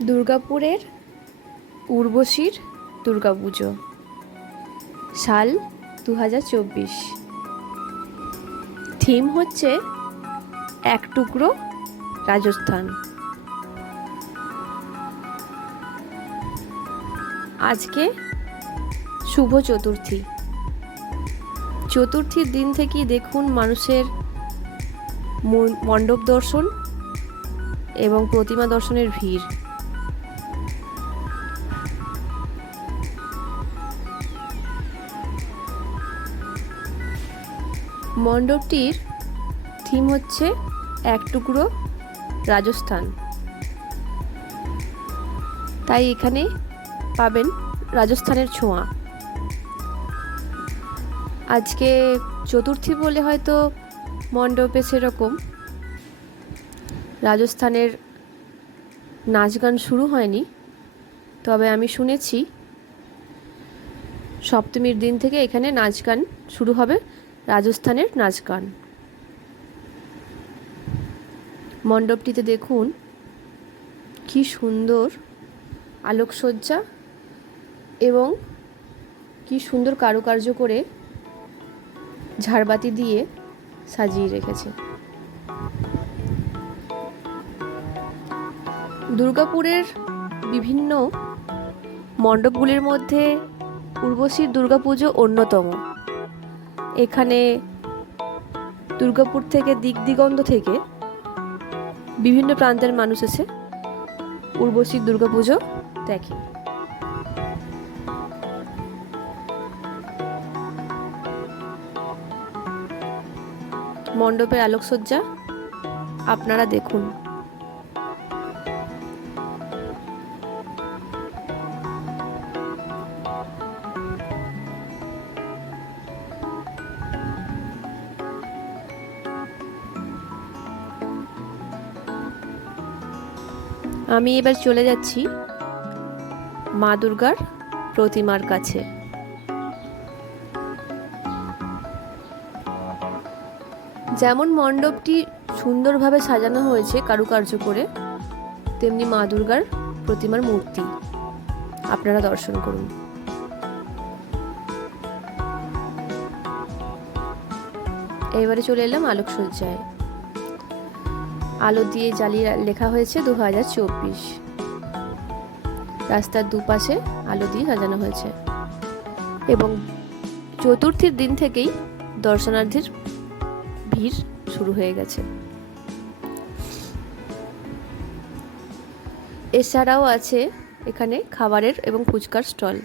দুর্গাপুরের উর্বশীর দুর্গাপুজো, সাল 2024। থিম হচ্ছে এক টুকরো রাজস্থান। আজকে শুভ চতুর্থী। চতুর্থীর দিন থেকেই দেখুন মানুষের মণ্ডপ দর্শন এবং প্রতিমা দর্শনের ভিড়। মণ্ডপটির থিম হচ্ছে এক টুকরো রাজস্থান, তাই এখানে পাবেন রাজস্থানের ছোঁয়া। আজকে চতুর্থী বলে হয়তো মণ্ডপে সেরকম রাজস্থানের নাচ গান শুরু হয়নি, তবে আমি শুনেছি সপ্তমীর দিন থেকে এখানে নাচ গান শুরু হবে, রাজস্থানের নাচ গান। মণ্ডপটিতে দেখুন কি সুন্দর আলোকসজ্জা এবং কি সুন্দর কারুকার্য করে ঝাড়বাতি দিয়ে সাজিয়ে রেখেছে। দুর্গাপুরের বিভিন্ন মণ্ডপগুলির মধ্যে উর্বশীর দুর্গাপুজো অন্যতম। এখানে দুর্গাপুর থেকে দিক দিগন্ত থেকে বিভিন্ন প্রান্তের মানুষ এসে উর্বশীর দুর্গাপুজো দেখে। মণ্ডপের আলোকসজ্জা আপনারা দেখুন। আমি এবার চলে যাচ্ছি মা দুর্গার প্রতিমার কাছে। যেমন মণ্ডপটি সুন্দরভাবে সাজানো হয়েছে কারুকার্য করে, তেমনি মা দুর্গার প্রতিমার মূর্তি আপনারা দর্শন করুন। এবারে চলে এলাম আলোকসজ্জায়। আলো দিয়ে জ্বালিয়ে লেখা হয়েছে 2024। রাস্তার দুপাশে আলো দিয়ে সাজানো হয়েছে এবং চতুর্থীর দিন থেকেই দর্শনার্থীর ভিড় শুরু হয়ে গেছে। এছাড়াও আছে এখানে খাবারের এবং ফুচকার স্টল।